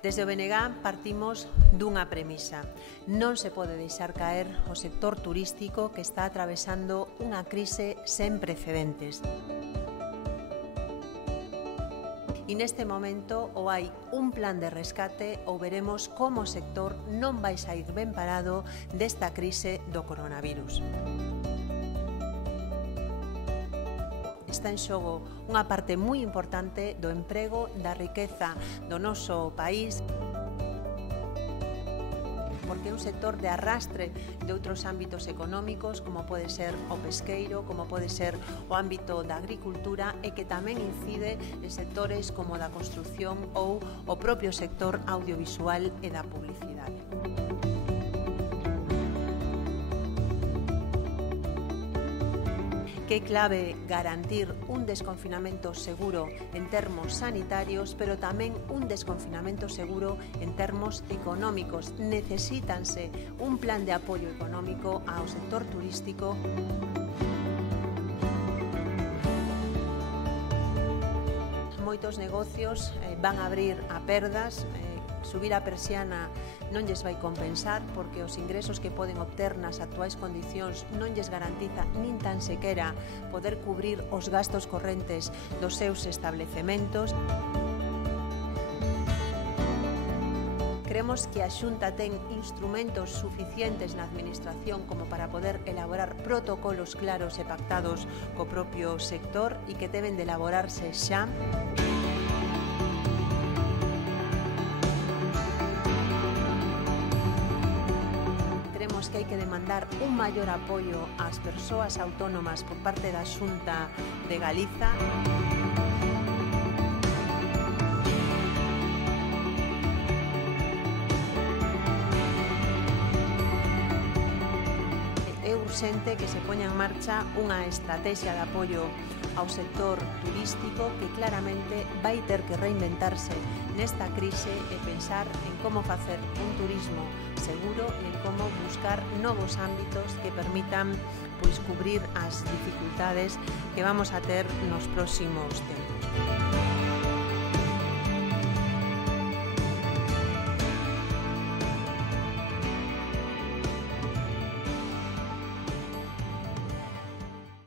Desde o BNG partimos dunha premisa. Non se pode deixar caer o sector turístico que está atravesando unha crise sen precedentes. E neste momento ou hai un plan de rescate ou veremos como o sector non vai saír ben parado desta crise do coronavirus. Está en xogo unha parte moi importante do emprego, da riqueza do noso país, porque é un sector de arrastre de outros ámbitos económicos, como pode ser o pesqueiro, como pode ser o ámbito da agricultura, e que tamén incide en sectores como o da construción ou o propio sector audiovisual e da publicidade. Que é clave garantir un desconfinamento seguro en termos sanitarios, pero tamén un desconfinamento seguro en termos económicos. Necesítanse un plan de apoio económico ao sector turístico. Moitos negocios van a abrir a perdas, subir a persiana non lles vai compensar porque os ingresos que poden obter nas actuais condicións non lles garantiza nin tan sequera poder cubrir os gastos correntes dos seus establecementos. Creemos que a Xunta ten instrumentos suficientes na Administración como para poder elaborar protocolos claros e pactados co propio sector e que deben de elaborarse xa. Que hai que demandar un maior apoio ás persoas autónomas por parte da Xunta de Galiza. É urxente que se poña en marcha unha estrategia de apoio ao sector turístico que claramente vai ter que reinventarse nesta crise e pensar en como facer un turismo seguro e en como buscar novos ámbitos que permitan cubrir as dificultades que vamos a ter nos próximos tempos.